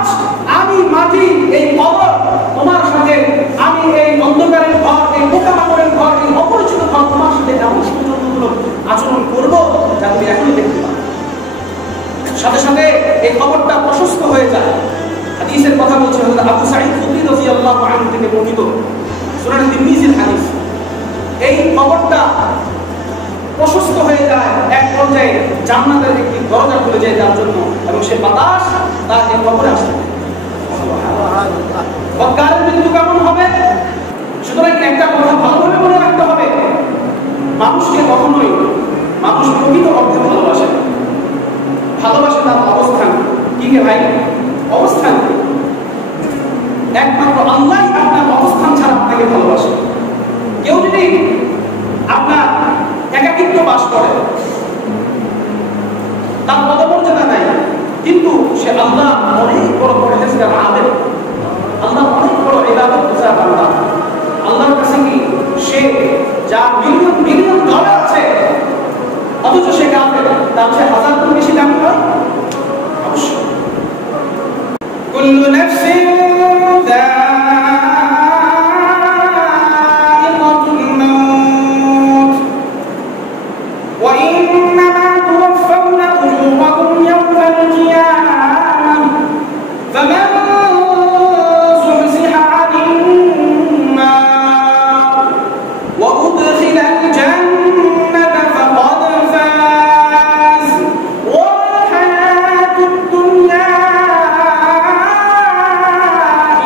আজ আমি মাটি, এই কবর, তোমার সাথে আমি এই অন্ধকারের ঘর, এই পোকামাকড়ের ঘর, এই অপরিচিত ঘর, তোমার সাথে এমন সৌজন্যমূলক আচরণ করবো যা তুমি এখনই দেখতে পাবে। সাথে সাথে এই খবরটা প্রশস্ত হয়ে যায়। হাদিসের কথা বলছে হযরত আবু সাঈদ খুদরী রাদিয়াল্লাহু আনহু থেকে বর্ণিত, সুনান তিরমিজির হাদিস। এই খবরটা প্রশস্ত হয়ে যায়, এক পর্যায়ে জান্নাতের একটি দরজা খুলে যায় তার জন্য, এবং সে বাতাস তার এই কবরে আসে। বদকারের মৃত্যু কেমন হবে? সুতরাং একটা কথা ভালোভাবে মনে রাখতে হবে, মানুষকে কখনোই মানুষ প্রকৃত অর্থে ভালোবাসে না। ভালোবাসে তার অবস্থান। কি রে ভাই? অবস্থান। একমাত্র আল্লাহই আপনার অবস্থান ছাড়া আপনাকে ভালোবাসে। কেউ যদি আপনার একাকিত্ব বাস করে, তার পদমর্যাদা নাই, কিন্তু সে আল্লাহ অনেক বড় পরহেজগার আলেম, আল্লাহ অনেক বড় ইবাদত গুজার বান্দা, আল্লাহর কাছে কি সে যা মিলিয়ন মিলিয়ন ডলার আছে অথচ সে কাফের, তার চেয়ে হাজার গুণ বেশি দামি হয়? অবশ্যই। কুল্লু নাফসিন যায়িকাতুল মাউত ওয়া ইন্নামা তুওয়াফাউনা উজুরাকুম ইয়াওমাল কিয়ামাহ ফামান زحزح عن النار وأدخل الجنة فقد فاز والحياة الدنيا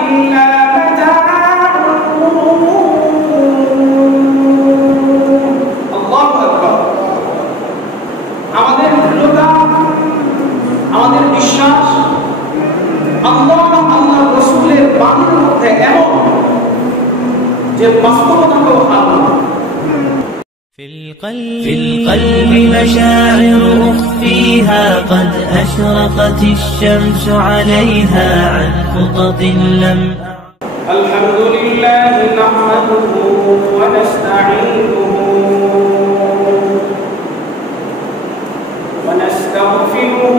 إلا متاع الغرور। الله أكبر। আমাদের দৃঢ়তা, আমাদের বিশ্বাস আল্লাহ আল্লাহর রাসূলের বাণীর মধ্যে এমন যে বাস্তবতাকেও হার না। في القلب مشاعر أخفيها قد أشرقت الشمس عليها عن خطط لم الحمد لله نحمده ونستعينه ونستغفره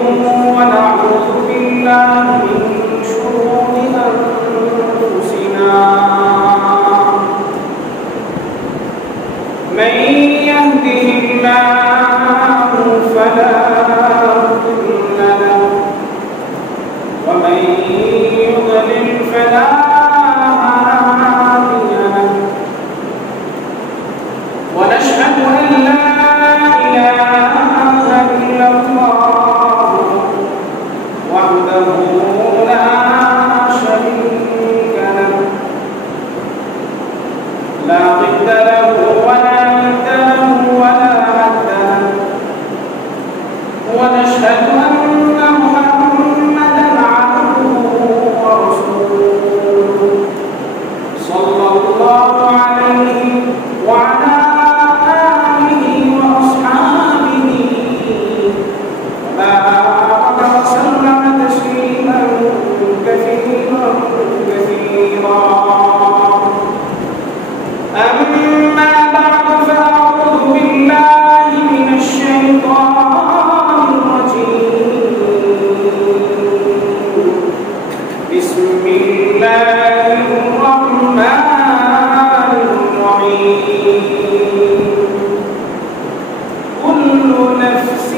ونعوذ بالله من شرور أنفسنا من يهده الله فلا مضل له ومن يضلل فلا هادي له ونشهد أن لا إله إلا الله وحده لا شريك له لا ضد له ولا ند له ولا مد له ونشهد أن محمدا عبده ورسوله صلى الله عليه وعلى آله وأصحابه وبارك وسلم تسليما كثيرا كثيرا. أما بعد فأعوذ بالله من الشيطان الرجيم. بسم الله الرحمن الرحيم. كل نفس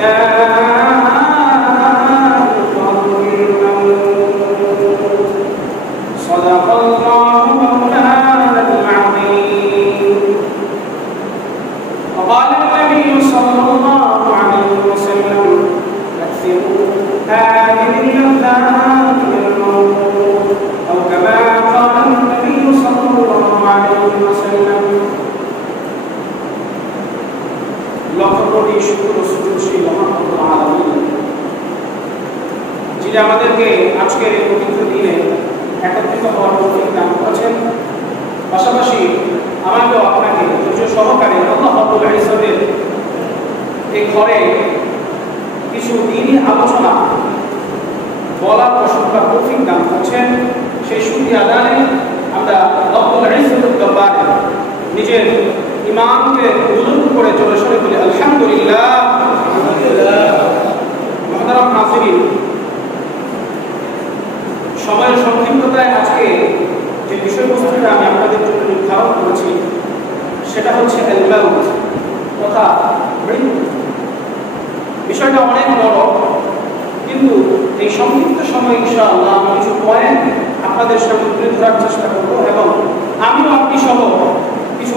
ذائقة الموت. صدق الله مولانا العظيم. وقال النبي صلى الله عليه وسلم أكثروا هذه اللذات الموت أو كما قال النبي صلى الله عليه وسلم. লক্ষ কোটি শুকর সুযোগ সেই মহান আলামিন যিনি আমাদেরকে আজকের এই পবিত্র দিনে একত্রিত হওয়ার তৌফিক দান করেছেন। পাশাপাশি আমাকেও আপনাকে ধৈর্য সহকারে আল্লাহ রাব্বুল ইজ্জতের এই ঘরে কিছু দ্বীনি আলোচনা বলার প্রশংসার তৌফিক দান করছেন। সেই শুকরিয়া আদায়ে আমরা রাব্বুল ইজ্জতের দরবারে নিজের ইমানকে বুলন্দ করে জোরে সোরে বলি আলহামদুলিল্লাহ। মুহতারাম হাজিরিন, সময়ের সংক্ষিপ্ততায় আজকে যে বিষয়বস্তুটা আমি আপনাদের জন্য নির্ধারণ করেছি সেটা হচ্ছে আল-মাউত, তথা মৃত্যু। বিষয়টা অনেক বড়, কিন্তু এই সংক্ষিপ্ত সময় ইনশাআল্লাহ আমি কিছু পয়েন্ট আপনাদের সামনে তুলে ধরার চেষ্টা করব এবং আমিও আপনি সহ কিছু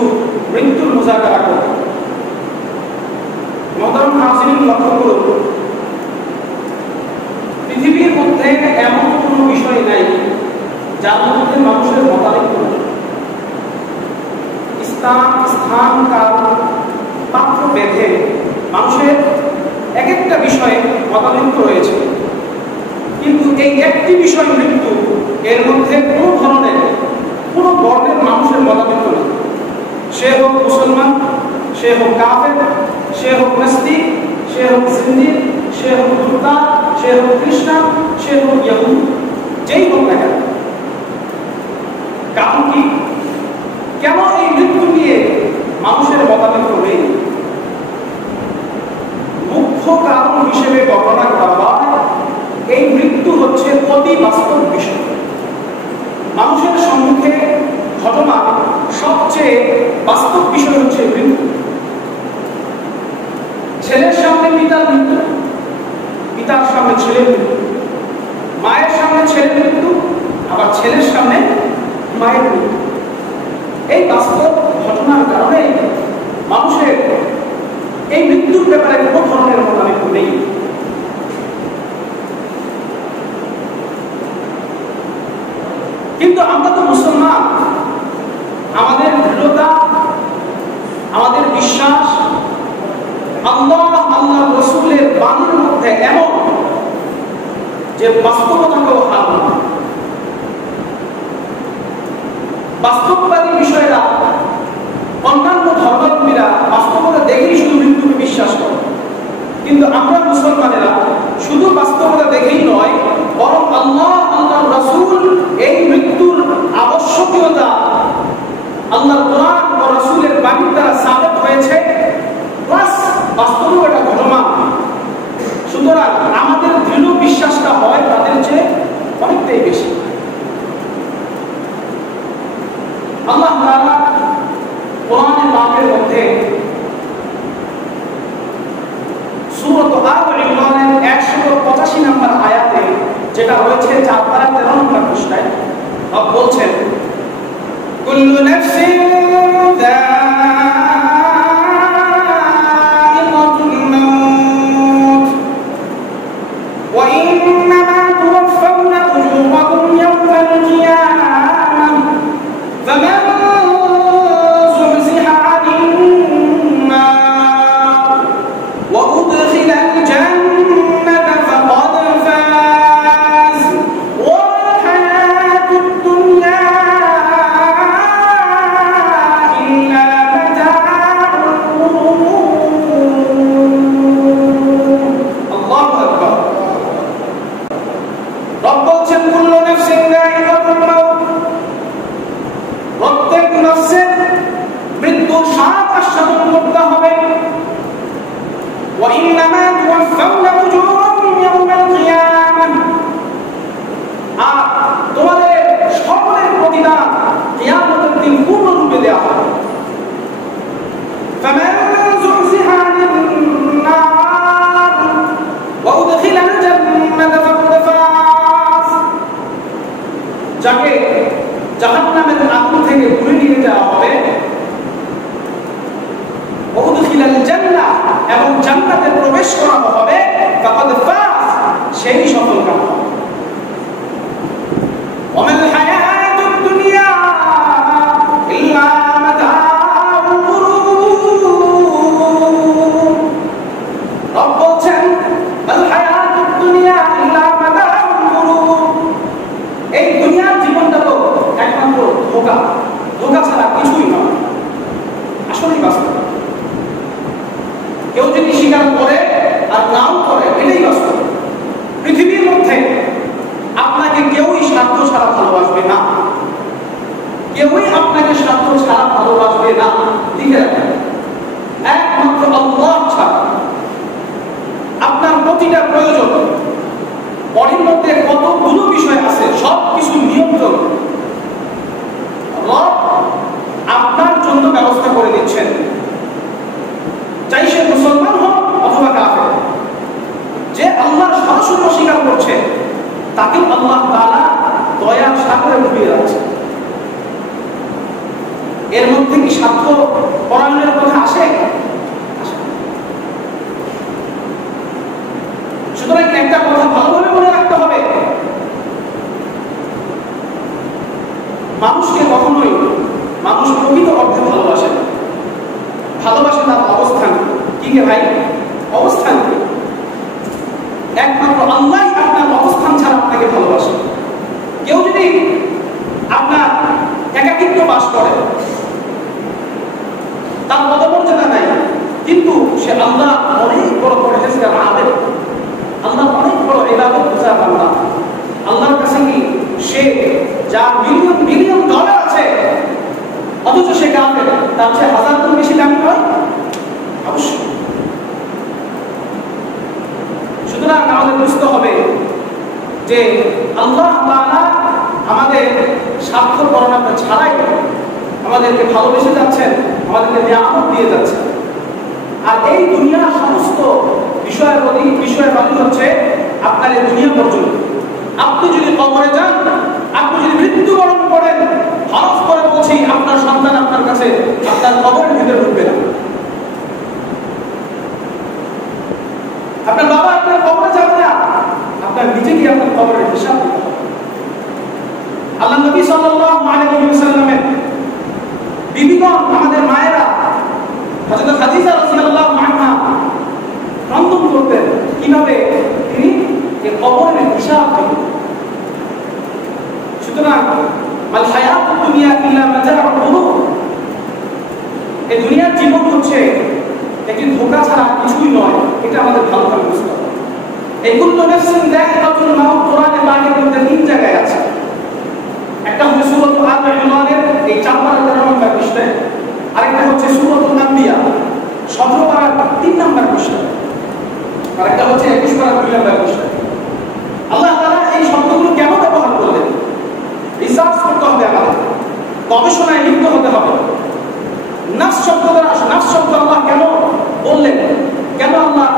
মৃত্যুর মুজাকারা করব। মোহতারাম হাজিরিন, লক্ষ্য করুন, পৃথিবীর মধ্যে এমন কোনো বিষয় নাই যার মধ্যে মানুষের মতানৈক্য নেই। স্থান কাল পাত্র বেঁধে মানুষের এক একটা বিষয়ে মতানৈক্য রয়েছে, কিন্তু এই একটি বিষয় মৃত্যু, এর মধ্যে কোনো ধরনের কোনো বর্ণের মানুষের মতানৈক্য নেই। সে হোক মুসলমান, সে হোক কাফের, সে হোক নাস্তিক, সে হোক সিন্দি, সে হোক বুদ্ধা, সে হোক খ্রিস্টান, সে হোক ইহুদি, যেই হোক না কেন। কারণ কি? কেন এই মৃত্যু নিয়ে মানুষের মতানৈক্য নেই? মুখ্য কারণ হিসেবে বর্ণনা করা হয় এই মৃত্যু হচ্ছে অতি বাস্তব বিষয়। মানুষের সম্মুখে ঘটনা সবচেয়ে বাস্তব বিষয় হচ্ছে মৃত্যু। ছেলের সামনে পিতার মৃত্যু, পিতার সামনে ছেলের মৃত্যু, মায়ের সামনে ছেলের মৃত্যু, আবার ছেলের সামনে মায়ের মৃত্যু। এই বাস্তব ঘটনার কারণে মানুষের এই মৃত্যুর ব্যাপারে কোনো ধরনের মতানৈক্য নেই। কিন্তু আমরা তো মুসলমান, আমাদের দৃঢ়তা, আমাদের বিশ্বাস আল্লাহ আল্লাহ রাসূলের বাণীর মধ্যে এমন যে বাস্তবতাকেও হার মানে। বাস্তববাদী বিষয়রা, অন্যান্য ধর্মাবলম্বীরা বাস্তবতা দেখেই শুধু মৃত্যুকে বিশ্বাস করে, কিন্তু আমরা মুসলমানেরা শুধু বাস্তবতা দেখেই নয়, বরং আল্লাহ আল্লাহ রাসূল এই মৃত্যুর আবশ্যকীয়তা আল্লাহর কোরআন ও রাসূলের বাণীর দ্বারা সাবিত হয়েছে, প্লাস বাস্তবেও এটা ঘটনা। সুতরাং আমাদের দৃঢ় বিশ্বাসটা হয় তাদের চেয়ে অনেকটাই বেশি। আল্লাহ তাআলা কোরআনে পাকের মধ্যে সূরা আল ইমরানের 185 নম্বর আয়াতে, যেটা রয়েছে 4-13 নম্বর পৃষ্ঠায়, রব বলছেন, কুল্লু নাফসিন যায়িকাতুল মাউত ওয়া ইন্নামা তুওয়াফাউনা উজুরাকুম ইয়াওমাল কিয়ামাহ ফামান যুহজিহা আনিন নার ওয়া উদখিলাল জান্নাতা ফাকাদ ফাজ ওয়াল হায়াতুদ দুনিয়া ইল্লা মাতাউল গুরুর। আল্লাহু আকবার। রব বলছেন, কুল্লু নাফসিন যায়িকাতুল মাউত, প্রত্যেক নফসের মৃত্যুর স্বাদ আস্বাদন করতে হবে। ওয়া ইন্নামা তুওয়াফাউনা উজুরাকুম ইয়াওমাল কিয়ামাহ, আর তোমাদের সকলের প্রতিদান কিয়ামতের দিন পূর্ণরূপে দেওয়া হবে। ফামান যুহজিহা আনিন নার ওয়া উদখিলাল জান্নাতা ফাকাদ ফাজ, যাকে জাহান্নামের আগুন থেকে দূরে নিয়ে যাওয়া হবে, ওয়া উদখিলাল জান্নাহ, এবং জান্নাতে প্রবেশ করানো হবে, ফাকাদ ফাজ, সেই সফলকাম হবে। ওয়ামাল হায়াতুদ দুনিয়া ইল্লা মাতাউল গুরুর। রব বলছেন, আল হায়াতুদ দুনিয়া ইল্লা মাতাউল গুরুর, এই দুনিয়ার জীবনটা তো একমাত্র ধোঁকা, ধোঁকা ছাড়া কিছুই নয়। আসলেই বাস্তব। কেউ যদি স্বীকার করে আর না যতগুলো বিষয় আছে সব কিছু নিয়ন্ত্রণ রব আপনার জন্য ব্যবস্থা করে দিচ্ছেন, চাই সে মুসলমান হোক অথবা কাফের। যে আল্লাহর সরাসরি অস্বীকার করছে তাকে আল্লাহ তাআলা দয়ার সাগরে ডুবিয়ে রাখছে। এর মধ্যে কি স্বার্থ পরায়ণের কথা আসে? সুতরাং একটা কথা ভালোভাবে মনে রাখতে হবে, মানুষকে কখনোই মানুষ প্রকৃত অর্থে ভালোবাসে না। ভালোবাসে তার অবস্থান কি গে ভাই? অবস্থান কি? একমাত্র আল্লাহই আপনার অবস্থান ছাড়া আপনাকে ভালোবাসে। কেউ যদি আপনার একাকিত্ব বাস করে, তার পদমর্যাদা নাই, কিন্তু সে আল্লাহ অনেক বড় পরহেজগার আবেদ, আল্লাহ অনেক বড় ইবাদত গুজার বান্দা, আল্লাহর কাছে কি সে যা মিলিয়ন মিলিয়ন ডলার আছে অথচ সে কাফের, তার চেয়ে হাজার গুণ বেশি দামি হয়? অবশ্যই। সুতরাং আমাদের বুঝতে হবে যে আল্লাহ তাআলা আমাদের স্বার্থ পরায়ণতা ছাড়াই আমাদেরকে ভালোবেসে যাচ্ছেন, আমাদেরকে নিয়ামত দিয়ে যাচ্ছেন। আর এই দুনিয়ার সমস্ত বিষয়বাদী হচ্ছে আপনার এই দুনিয়া পর্যন্ত। আপনি যদি কবরে যান, আপনি যদি মৃত্যুবরণ করেন, হরফ করে বলছি আপনার সন্তান আপনার কাছে আপনার কবরের ভিতরে ঢুকবে না। আপনার বাবা আপনার কবরে যাবে না, আপনার নিজেকে আপনার কবরের হিসাব দিতে হবে। আল্লাহ নবী সাল্লাল্লাহু আলাইহি ওয়াসাল্লামের বিবিগণ, আমাদের মায়েরা, হযরত খাদিজা রাদিয়াল্লাহু আনহা রন্ধন করতেন কিভাবে তিনি এই কবরের হিসাব দিতেন। সুতরাং মাল হায়াতুদ দুনিয়া ইল্লা মাতাউল গুরুর, এই দুনিয়ার জীবন হচ্ছে একটি ধোঁকা ছাড়া কিছুই নয়, এটা আমাদের ভালোভাবে বুঝতে হবে। এই কুল্লু নাফসিন যায়িকাতুল মাউত কোরআনে পাকের মধ্যে 3 জায়গায় আছে। একটা হচ্ছে সূরাতুল আল ইমরানের এই 4 পারা 13 নম্বর পৃষ্ঠায়, আরেকটা হচ্ছে সূরাতুল আম্বিয়া 17 পারা 3 নম্বর পৃষ্ঠায়, আরেকটা হচ্ছে 21 পারা 2 নম্বর পৃষ্ঠায়। আল্লাহ তাআলা এই শব্দগুলো কেন ব্যবহার করলেন? রিসার্চ করতে হবে, আমাদের গবেষণায় লিপ্ত হতে হবে। নাফস শব্দটা, নাফস শব্দ আল্লাহ কেন বললেন? কেন আল্লাহ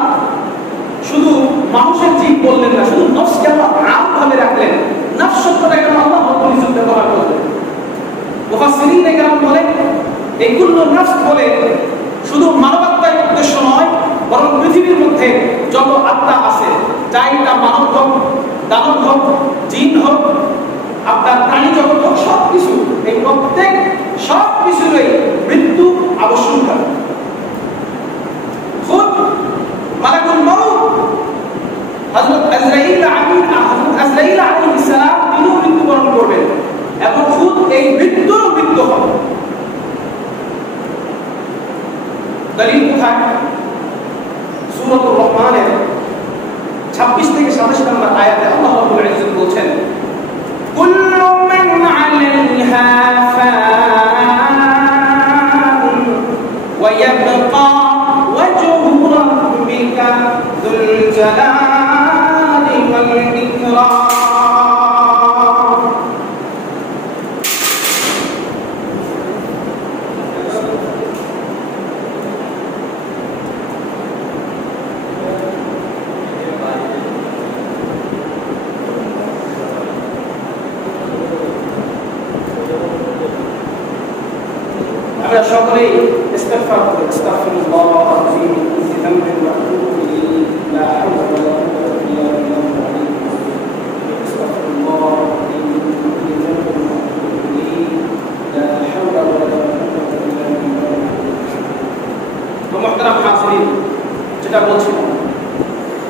শুধু মানুষের জীব বললেন না, শুধু নফস কেন আমভাবে রাখলেন? নাফস শব্দটা কেন আল্লাহ নিজে ব্যবহার করলেন? মুফাসসিরিন কেরাম বলেন এই কুল্লু নাফস বলে শুধু মানবাত্মার উদ্দেশ্য নয়, বরং পৃথিবীর মধ্যে যত আত্মা আছে, চাই তা মানব হোক, দানব হোক, জিন হোক, আপনার প্রাণী জগৎ হোক, সবকিছু, এই প্রত্যেক সবকিছুরই মৃত্যু আবশ্যক। খুদ মালাকুল মাউত হযরত আজরাইল আলাইহিস সালাম তিনিও মৃত্যুবরণ করবেন এবং খুদ এই মৃত্যুর মৃত্যু হবে। দলিল কোথায়? সূরাতুর রহমানের 26 থেকে 27 নম্বর আয়াতে আল্লাহ রাব্বুল ইজ্জত বলছেন, কুল্লু মান আলাইহা ফান ওয়া ইয়াবকা ওয়াজহু রাব্বিকা যুল জালালি ওয়াল ইকরাম। আমরা সকলেই ইস্তিগফার করি, আস্তাগফিরুল্লাহ আয-আযীম মিন যামবি ওয়া আতুবু ইলাইহি, লা হাওলা ওয়া লা কুওয়াতা ইল্লা বিল্লাহ। আস্তাগফিরুল্লাহ আয-আযীম মিন যামবি ওয়া আতুবু ইলাইহি, লা হাওলা ওয়া লা কুওয়াতা ইল্লা বিল্লাহ। তো মুহতারাম হাজিরিন, যেটা বলছিলাম,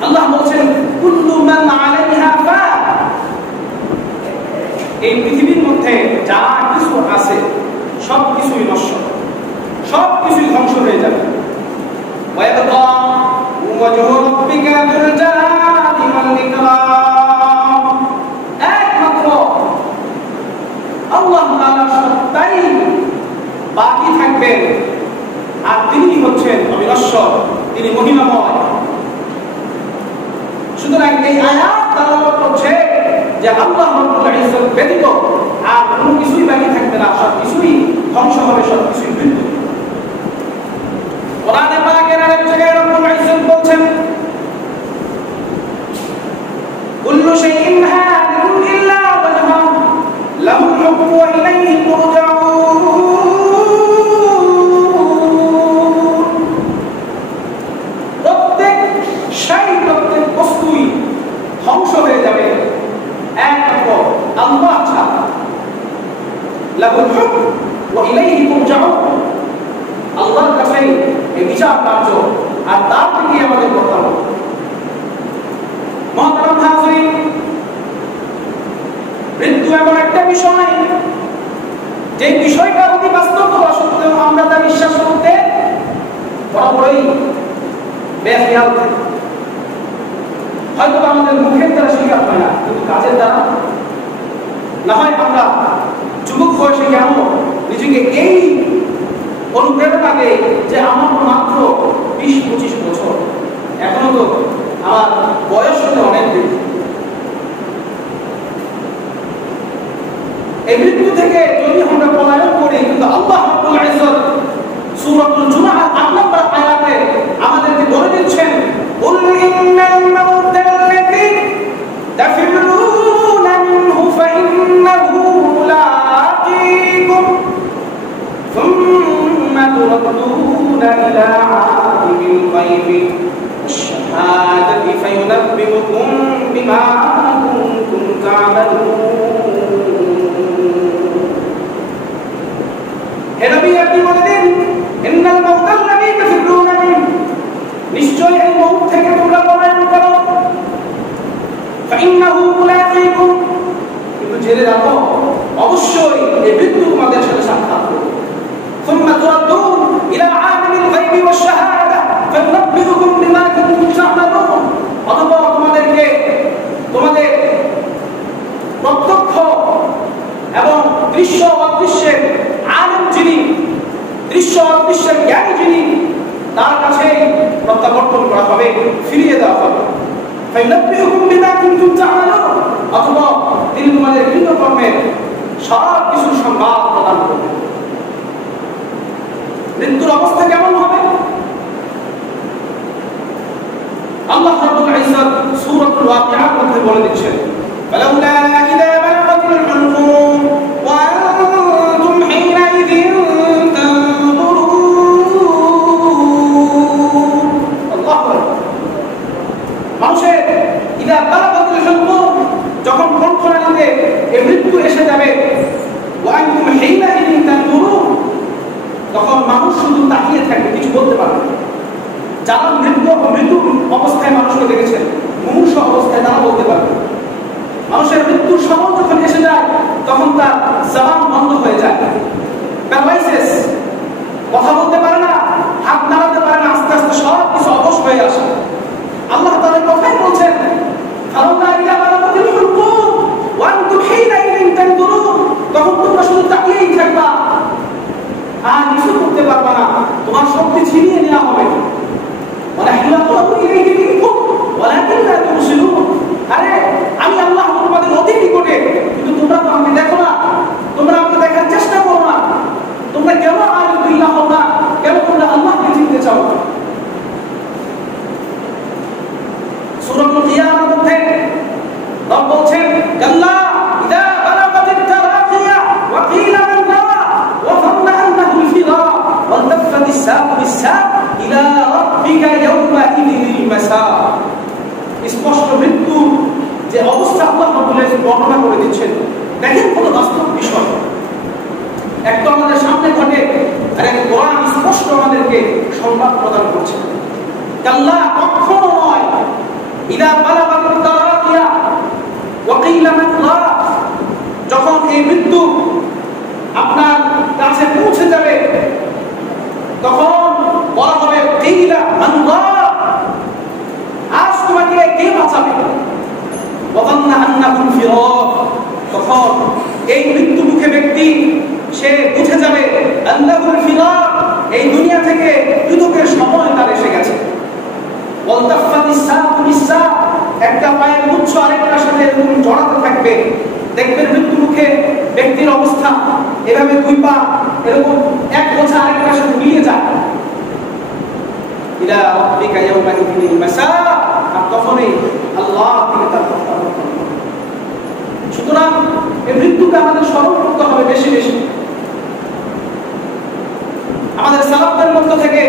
আল্লাহ বলছেন কুল্লু মান আলাইহা ফান, এই পৃথিবীর মধ্যে যা কিছু আছে সবকিছুই নশ্বর, সবকিছুই ধ্বংস হয়ে যাবে। ওয়ায়াবকা ওয়াজহু রাব্বিকা যুল জালালি ওয়াল ইকরাম, একমাত্র আল্লাহ তাআলার সত্তাই বাকি থাকবে, আর তিনি হচ্ছেন অবিনশ্বর, তিনি মহিমাময়। সুতরাং এই আয়াত তাআলা বলছে যে আল্লাহ রাব্বুল ইজ্জত ব্যতীত আর কোনো কিছুই বাকি থাকবে না, সব কিছুই ধ্বংস হবে, সব কিছুই মৃত্যু। কোরআনে পাকের আরেক জায়গায় রব্বুল ইজ্জত বলছেন কুল্লু শাইইন হালিকুন ইল্লা ওয়াজহা লাহুল হুকমু ওয়া ইলাইহি তুরজাউন। প্রত্যেক বস্তুই ধ্বংস হয়ে যাবে একমাত্র আল্লাহ ছাড়া। লাহুল হুকমু ওয়া ইলাইহি তুরজাউন। আল্লাহর কাছেই এই বিচার কার্য, আর তার দিকে আমাদের করতে হবে। মুহতারাম হাজিরিন, মৃত্যু এমন একটা বিষয়, যে বিষয়টা অতি বাস্তবতা সত্ত্বেও আমরা তা বিশ্বাস করতে বরাবরই বেখেয়াল থাকি। হয়তো আমাদের মুখের দ্বারা স্বীকার হয় না, কিন্তু কাজের দ্বারা না হয় আমরা যুবক বয়সে কেন নিজেকে এই অনুপ্রেরণা দেয় যে আমার মাত্র 20-25 বছর, এখনো তো আমার বয়স হতে অনেক বেশি। এই মৃত্যু থেকে যদি আমরা পলায়ন করি, কিন্তু আল্লাহ রাব্বুল ইজ্জত সূরাতুল জুমআহ 8 নম্বর আয়াতে আমাদেরকে বলে দিচ্ছেন কুল ইন্নাল মাউতা আল্লাযী তাফিরুনা মিনহু ফাইন্নাহু মুলাকীকুম সুম্মা তুরদ্দুনা ইলা আলিমিল গায়বি ওয়াশ-শাহাদাতি ফায়ুনাব্বিউকুম বিমা কুনতুম তা'মালুন। হে নবী, আপনি বলে দিন ইন্নাল মাউতা আল্লাযী তাফিরুনা মিনহু, নিশ্চয় এই মউত থেকে তোমরা পলায়ন করো, ফাইন্নাহু মুলাকীকুম, কিন্তু জেনে রাখো অবশ্যই এই মৃত্যু তোমাদের সাথে সাক্ষাৎ করবে। সুম্মা তুরদ্দুন ইলা আলিমিল গায়বি ওয়াশ-শাহাদা ফায়ুনাব্বিউকুম বিমা কুনতুম তা'মালুন, অতঃপর তোমাদেরকে তোমাদের প্রত্যক্ষ এবং দৃশ্য অদৃশ্যের আলিম যিনি, দৃশ্য অদৃশ্যের জ্ঞানী যিনি, তার কাছে প্রত্যাবর্তন করা হবে, ফিরিয়ে দেওয়া হবে। ফায়ুনাব্বিউকুম বিমা কুনতুম তা'মালুন, অথবা তিনি তোমাদের কৃতকর্মের সব কিছুর সংবাদ প্রদান করবেন। মৃত্যুর অবস্থা কেমন হবে? আল্লাহ রাব্বুল ইজ্জত সূরাতুল ওয়াকিআর মধ্যে বলে দিচ্ছেন ফালাউলা ইযা বালাগাতিল হুলকুম ওয়া আনতুম হিনাইযিন তানজুরুন। আল্লাহু আকবার। মানুষের ইযা বালাগাতিল হুলকুম, যখন কণ্ঠনালীতে এই মৃত্যু এসে যাবে, ওয়া আনতুম হিনাইযিন তানজুরুন, তখন মানুষ শুধু তাকিয়ে থাকবে, কিছু বলতে পারবে না। যারা মৃত্যু অবস্থায় মানুষকে দেখেছেন, মুমূর্ষু অবস্থায় তারা বলতে পারবে। মানুষের মৃত্যুর সময় যখন এসে যায়, তখন তার জবান বন্ধ হয়ে যায়, প্যারালাইসিস, কথা বলতে পারে না, হাত নাড়াতে পারে না, আস্তে আস্তে সব কিছু অবশ হয়ে আসে। আল্লাহ তাআলা কথাই বলছেন ফালাউলা ইযা বালাগাতিল হুলকুম ওয়া আনতুম হিনাইযিন তানজুরুন, তখন তোমরা শুধু তাকিয়েই থাকবা, আর কিছু করতে পারবা না, তোমার শক্তি ছিনিয়ে নেওয়া হবে। আরে আমি আল্লাহ তোমাদের অতি নিকটে, কিন্তু তোমরা তো আমাকে দেখো না, তোমরা আমাকে দেখার চেষ্টা করো না, তোমরা কেন আলিল্লাহ হও না, কেন তোমরা আল্লাহকে চিনতে চাও না? সূরাতুল কিয়ামার মধ্যে রব বলছেন কাল্লা ইযা বালাগাতিত তারাকিয়া ওয়া কিলা মান রাআ ওয়া ফান্না আন্নাহুল ফিরাক ওয়া তাফাতিস সাকু বিস-সাক ইলা রাব্বিকা ইয়াওমা ইযিল মাসাক। স্পষ্ট মৃত্যু যে অবস্থা আল্লাহ রাব্বুল ইজ্জত বর্ণনা করে দিচ্ছেন, দেখেন কত বাস্তব বিষয়। একটা আমাদের সামনে ঘটে, আর এক কোরআন স্পষ্ট আমাদেরকে সংবাদ প্রদান করছে। কাল্লা, কখনো নয়, ইযা বালাগাতিত তারাকিয়া ওয়া কিলা মান রাআ, যখন এই মৃত্যু আপনার কাছে পৌঁছে যাবে, তখন বলা হবে কিলা মান রাআ, আজ তোমাকে কে বাঁচাবে? ওয়া যান্না আন্নাহুল ফিরাক, তখন এই মৃত্যুমুখে ব্যক্তি সে বুঝে যাবে আন্নাহুল ফিরাক, এই দুনিয়া থেকে বিদুকের সময় তার এসে গেছে। ওয়ালতাফাতিস সাকু বিস-সাক, একটা পায়ের গুচ্ছ আরেকটার সাথে এরকম জড়াতে থাকবে। দেখবেন মৃত্যু মুখে ব্যক্তির অবস্থা এভাবে দুই পা এরকম এক বোঝা আরেকটার সাথে মিলিয়ে যায়। ইলা রাব্বিকা ইয়াওমাইযিনিল মাসাক, আর তখনই আল্লাহ থেকে তার প্রত্যাবর্তন। সুতরাং এই মৃত্যুকে আমাদের স্মরণ করতে হবে বেশি বেশি। আমাদের সালাফদের মধ্য থেকে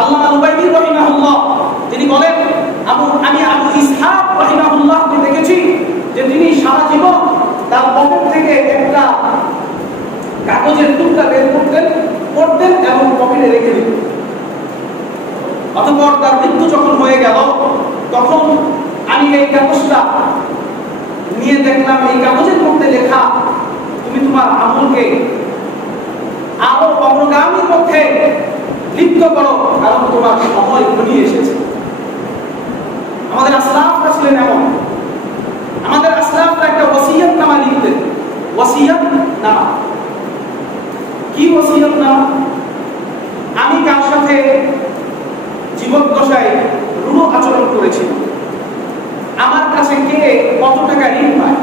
আল্লামা রুবাইয়ি রাহিমাহুল্লাহ তিনি বলেন, আমি আবু ইসহাক রাহিমাহুল্লাহকে দেখেছি যে তিনি সারা জীবন তার পকেট থেকে একটা কাগজের টুকরা বের করতেন এবং পকেটে রেখে দিতেন। অতঃপর তার মৃত্যু যখন হয়ে গেল তখন আমি এই কাগজটা নিয়ে দেখলাম এই কাগজের মধ্যে লেখা, তুমি তোমার আমলকে আরো অগ্রগামীর পথে লিপ্ত করো, কারণ তোমার সময় ঘনিয়ে এসেছে। আমাদের আসলাফরা ছিলেন এমন, আমাদের আসলাফরা একটা ওসিয়ত নামা লিখতেন। ওসিয়ত নামা কি? ওসিয়ত নামা, আমি কার সাথে জীবদ্দশায় রূঢ় আচরণ করেছি, আমার কাছে কে কত টাকা ঋণ পায়,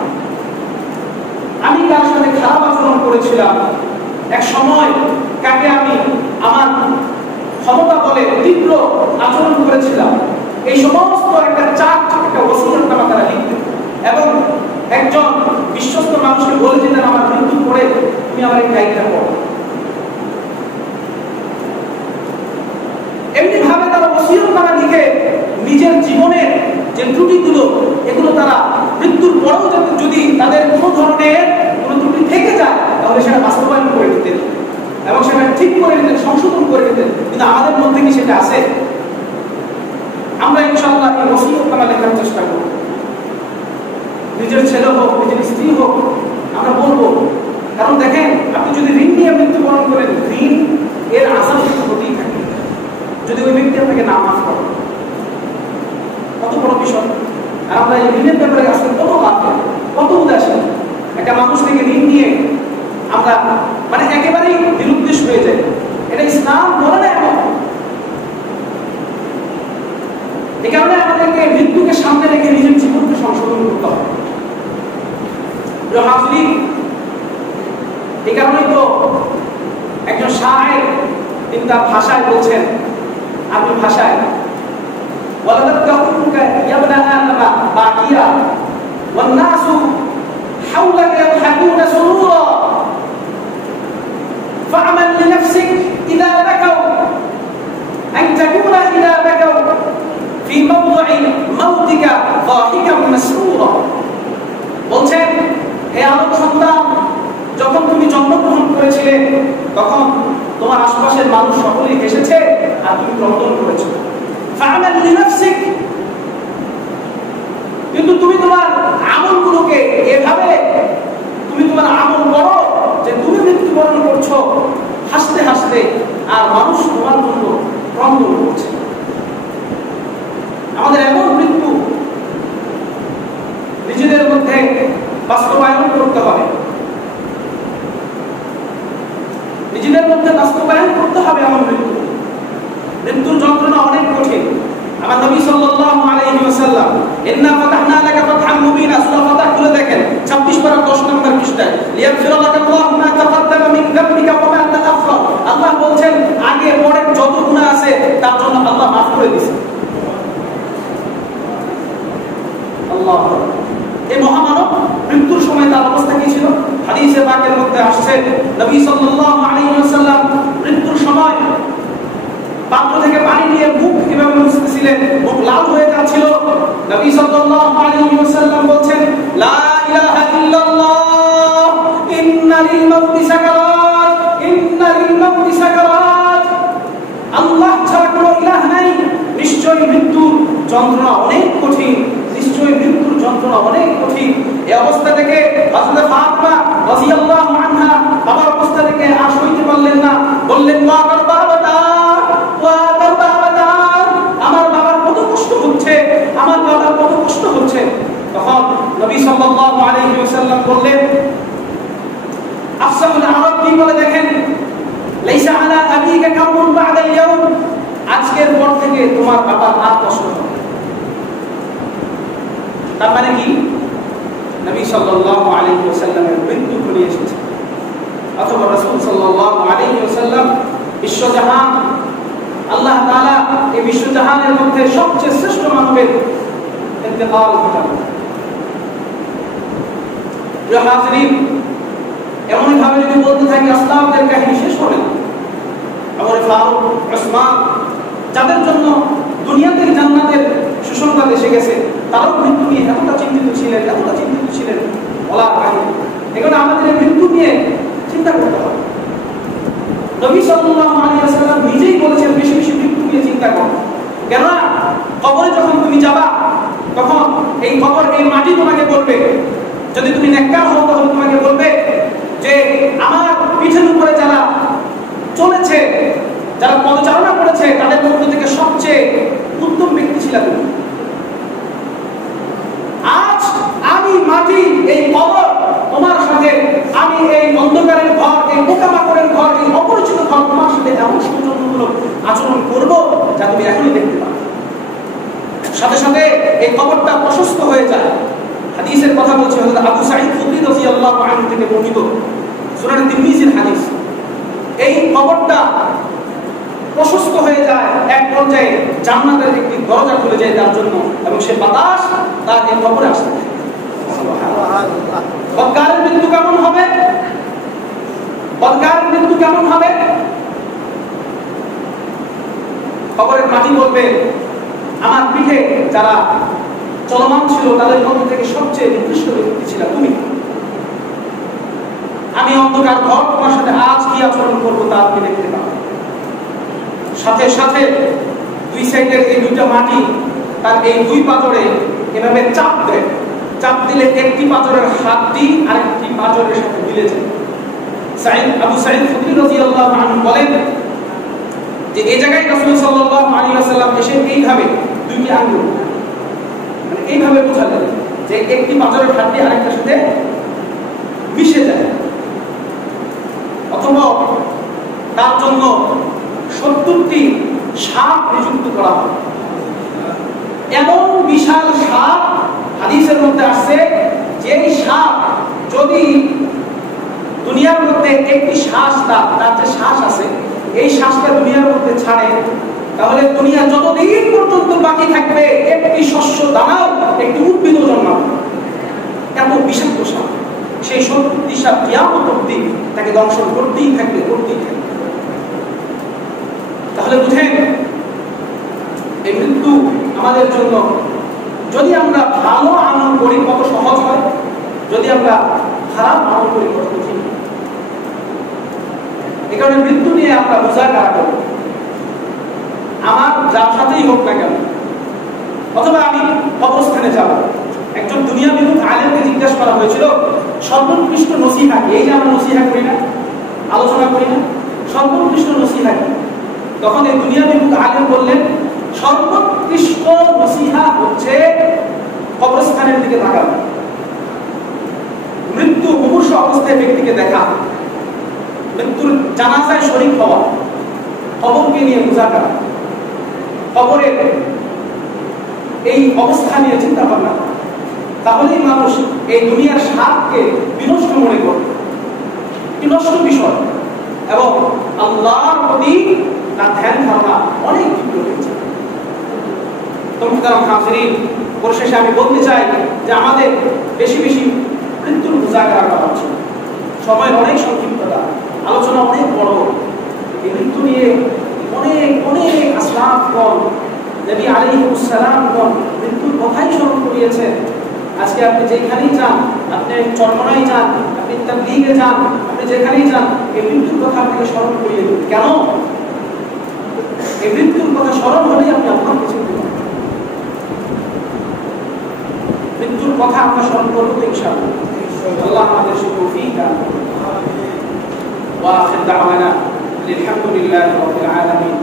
আমি কার সাথে খারাপ আচরণ করেছিলাম, এক সময় কাকে আমি আমার ক্ষমতা বলে তীব্র আচরণ করেছিলাম, এই সমস্ত একটা চার্ট, একটা ওসিয়তনামা তারা লিখতেন এবং একজন বিশ্বস্ত মানুষকে বলে দিতেন আমার মৃত্যু পরে তুমি আমার এই ডায়েরিটা পড়ো। এমনি ভাবে তারা ওসিয়তনামা লিখে নিজের জীবনের যে ত্রুটিগুলো এগুলো তারা মৃত্যুর পরেও যদি তাদের কোনো ধরনের কোনো ত্রুটি থেকে যায় তাহলে সেটা বাস্তবায়ন করে দিতেন এবং সেটা ঠিক করে দিতেন, সংশোধন করে দিতেন। কিন্তু আমাদের মধ্যে কি সেটা আছে? আমরা ইনশাআল্লাহ এই ওসিয়তনামা লেখার চেষ্টা করব। নিজের ছেলে হোক, নিজের স্ত্রী হোক, আমরা বলবো। কারণ দেখেন, আপনি যদি ঋণ নিয়ে মৃত্যুবরণ করেন, ঋণ এর আসার হতেই থাকে যদি ওই ব্যক্তি আপনাকে না মাফ করে। কত বড় বিষয়! আর আমরা এই ঋণের ব্যাপারে আসলে কত লাভ, কত উদাসীন। একটা মানুষ থেকে ঋণ নিয়ে আমরা মানে একেবারেই নিরুদ্দেশ হয়ে যাই। এটা ইসলাম বলে না এমন। এই কারণে আমাদেরকে মৃত্যুকে সামনে রেখে নিজের জীবনকে সংশোধন করতে হবে। এই কারণেই তো একজন শায়ের তিনি তার ভাষায় বলছেন, আপনি ভাষায় ওয়ালাদাত কাউমুকা ইয়াবনা আদম বাকিয়া ওয়ান নাসু হাওলাকা ইয়াদহাকুনা সুরুরা ফা'মাল লিনাফসিক ইযা বাকাউ আন তাকুনা ইযা বাকাউ ফি মাওদি'i মাউতিকা দাহিকাম মাসরুরা। বলছেন, হে আদম সন্তান, যখন তুমি জন্মগ্রহণ করেছিলে তখন তোমার আশপাশের মানুষ সকলেই হেসেছে আর তুমি ক্রন্দন করেছো। ফা'মাল লিনাফসিক, কিন্তু তুমি তোমার আমলগুলোকে এভাবে তুমি তোমার আমল করো যে তুমি মৃত্যুবরণ করছো হাসতে হাসতে আর মানুষ তোমার জন্য ক্রন্দন করছে। আমাদের এমন মৃত্যু নিজেদের মধ্যে বাস্তবায়ন করতে হবে, নিজেদের মধ্যে বাস্তবায়ন করতে হবে এমন মৃত্যু। মৃত্যুর যন্ত্রণা অনেক কঠিন। আমার নবী সাল্লাল্লাহু আলাইহি ওয়াসাল্লাম ইন্না ফাতাহনা লাকা ফাতহান মুবিনা সূরা ফাতহ খুলে দেখেন 26 পারা 10 নম্বর পৃষ্ঠায়, লিয়াগফিরা লাকা আল্লাহু মা তাকাদ্দামা মিন যামবিকা ওয়া মা তাআখার। আল্লাহ বলেন আগে পরে যত গুনাহ আছে তার জন্য আল্লাহ মাফ করে দিয়েছেন। আল্লাহ, এই মহামানব মৃত্যুর সময় তার অবস্থা কি ছিল? হাদিসে পাকের মধ্যে আসছে নবী সাল্লাল্লাহু আলাইহি ওয়াসাল্লাম মৃত্যুর সময় পাত্র থেকে পানি নিয়ে মুখ কিভাবে মুছতেছিলেন, মুখ লাল হয়ে যাচ্ছিল। নবী সাল্লাল্লাহু আলাইহি ওয়াসাল্লাম বলেন, লা ইলাহা ইল্লাল্লাহ ইন্না লিল মাউতি সাকারাত, ইন্না লিল মাউতি সাকারাত। আল্লাহ ছাড়া কোনো ইলাহ নাই, নিশ্চয়ই মৃত্যুর যন্ত্রণা অনেক কঠিন, নিশ্চয়ই মৃত্যুর যন্ত্রণা অনেক কঠিন। এই অবস্থা থেকে হযরত ফাতিমা রাদিয়াল্লাহু আনহা বাবার অবস্থা থেকে আর সইতে পারলেন না, বললেন, ওয়া বাবাতা, ওয়া বাবাতা, আমার বাবার কত কষ্ট হচ্ছে, আমার বাবার কত কষ্ট হচ্ছে। তখন নবী সাল্লাল্লাহু আলাইহি ওয়াসাল্লাম বললেন, আফসাহুল আরব কি বলে দেখেন, লাইসা আলা আবিকা কামুন বা'দা আল-ইয়াউম, আজকের পর থেকে তোমার বাবার আর কষ্ট হবে। তার মানে কি? নবী সাল্লাল্লাহু আলাইহি ওয়াসাল্লামের মৃত্যু ঘনিয়ে এসেছে, অথবা রাসূল সাল্লাল্লাহু আলাইহি ওয়াসাল্লাম বিশ্বজাহান, আল্লাহ তাআলা এই বিশ্বজাহানের মধ্যে সবচেয়ে শ্রেষ্ঠ মানবের ইন্তেকাল ঘটালেন। প্রিয় হাজিরিন, এমন ভাবে যদি বলতে থাকি আসলাফদের কাহিনী শেষ হবে না। ওমর ফারুক, উসমান, যাদের জন্য দুনিয়াতে জান্নাতের সুসংবাদ এসে গেছে, তারাও মৃত্যু নিয়ে এতটা চিন্তিত ছিলেন বলার বাইরে। এখানে আমাদের মৃত্যু নিয়ে চিন্তা করতে হবে। নবী সাল্লাল্লাহু আলাইহি ওয়াসাল্লাম নিজেই বলেছেন বেশি বেশি মৃত্যু নিয়ে চিন্তা করো। কেন? কবরে যখন তুমি যাবা, তখন এই কবর, এই মাটি তোমাকে বলবে, যদি তুমি নেককার হও তাহলে তোমাকে বলবে যে আমার পিঠের উপরে যারা চলেছে, যারা পদচারণা করেছে, তাদের মধ্য থেকে সবচেয়ে উত্তম ব্যক্তি ছিল তুমি। আজ আমি মাটি, এই কবর, তোমার সাথে আমি এই অন্ধকারের ঘর, এই পোকামাকড়ের ঘর, এই অপরিচিত ঘর, তোমার সাথে এমন সৌজন্যমূলক আচরণ করব যা তুমি এখনই দেখতে পাবে। সাথে সাথে এই কবরটা প্রশস্ত হয়ে যায়। হাদিসের কথা বলছে হযরত আবু সাঈদ খুদরী রাদিয়াল্লাহু আনহু থেকে বর্ণিত, সুনান তিরমিজির হাদিস। এই কবরটা প্রশস্ত হয়ে যায়, এক পর্যায়ে জান্নাতের একটি দরজা খুলে যায় তার জন্য, এবং সে বাতাস তার এই কবরে আসে। সুবহানাল্লাহ। বদকারের মৃত্যু কেমন হবে? বদকারের মৃত্যু কেমন হবে? কবরের মাটি বলবে আমার পিঠে যারা চলমান ছিল তাদের মধ্যে থেকে সবচেয়ে নিকৃষ্ট ব্যক্তি ছিল তুমি। আমি অন্ধকার ঘর, তোমার সাথে আজ কি আচরণ করবো তা আপনি দেখতে পাবেন। সাথে সাথে দুই সাইডের এই দুইটা মাটি তার এই দুই পাথরে এভাবে চাপ দেয়। চাপ দিলে একটি পাথরের হাতটি আরেকটি পাথরের সাথে মিলে যায়। আবু সাঈদ খুদরী রাদিয়াল্লাহু আনহু বলেন যে এই জায়গায় রাসূল সাল্লাল্লাহু আলাইহি ওয়াসাল্লাম এসে এইভাবে দুইটি আঙ্গুল, মানে এইভাবে বোঝালেন যে একটি পাথরের হাতটি আরেকটার সাথে মিশে যায়, অথবা তার জন্য 70টি সাপ নিযুক্ত করা হয়। এমন বিশাল সাপ হাদিসের মধ্যে আসছে যে এই সাপ যদি দুনিয়ার মধ্যে একটি শ্বাস, তার যে শ্বাস আছে, এই শ্বাসটা দুনিয়ার মধ্যে ছাড়ে, তাহলে দুনিয়া যতদিন পর্যন্ত বাকি থাকবে একটি শস্য দানাও, একটি উদ্ভিদ জন্মাবে। এত বিষাক্ত সাপ। সেই 70টি সাপ কিয়ামত অবধি তাকে দংশন করতেই থাকবে। তাহলে বুঝেন, এই মৃত্যু আমাদের জন্য, যদি আমরা ভালো আমল করি কত সহজ হয়, যদি আমরা খারাপ আমল করি কত কঠিন। এই কারণে মৃত্যু নিয়ে আমরা মুযাকারা করব। আমার যার সাথেই হোক না কেন, অথবা আমি কবরস্থানে যাব, একজন দুনিয়া বিমুখ আলেমকে জিজ্ঞাসা করা হয়েছিল সর্বোৎকৃষ্ট নসিহা কি? এই যে আমরা নসিহা করি না, আলোচনা করি না, সর্বোৎকৃষ্ট নসিহা কি? তখন এই দুনিয়া বিমুখ আলেম বললেন সর্বোৎকৃষ্ট নসিহা হচ্ছে কবরস্থানের দিকে তাকানো, মৃত্যু মুমূর্ষু অবস্থায় ব্যক্তিকে দেখা, মৃত্যুর জানাজায় শরীক হওয়া, কবরকে নিয়ে মুযাকারা, কবরের এই অবস্থা নিয়ে চিন্তা ভাবনা। তাহলেই মানুষ এই দুনিয়ার স্বাদকে বিনষ্ট মনে করবে, বিনষ্ট বিষয়, এবং আল্লাহর প্রতি তার ধ্যান ধারণা অনেক তীব্র হয়েছে। তো মুহতারাম হাজিরিন, পরিশেষে আমি বলতে চাই যে আমাদের বেশি বেশি মৃত্যুর মুযাকারা করা উচিত। সময়ের অনেক সংক্ষিপ্ততা, আলোচনা অনেক বড়, এই মৃত্যু নিয়ে অনেক অনেক আসলাফগণ, নবী আলাইহিস সালামগণ মৃত্যুর কথাই স্মরণ করিয়েছেন। আজকে আপনি যেখানেই যান, আপনি চরমনায় যান, আপনি তাবলীগে যান, আপনি যেখানেই যান, এই মৃত্যুর কথা আপনাকে স্মরণ করিয়ে দেবেন। কেন? এই মৃত্যুর কথা স্মরণ হলেই আপনি আল্লাহকে চিনতে পারবেন। মৃত্যুর কথা আমরা স্মরণ করবো তো ইনশাআল্লাহ। আল্লাহ আমাদের তৌফিক দান করুন। ওয়া আখির দাওয়ানা আলহামদুলিল্লাহি রাব্বিল আলামিন।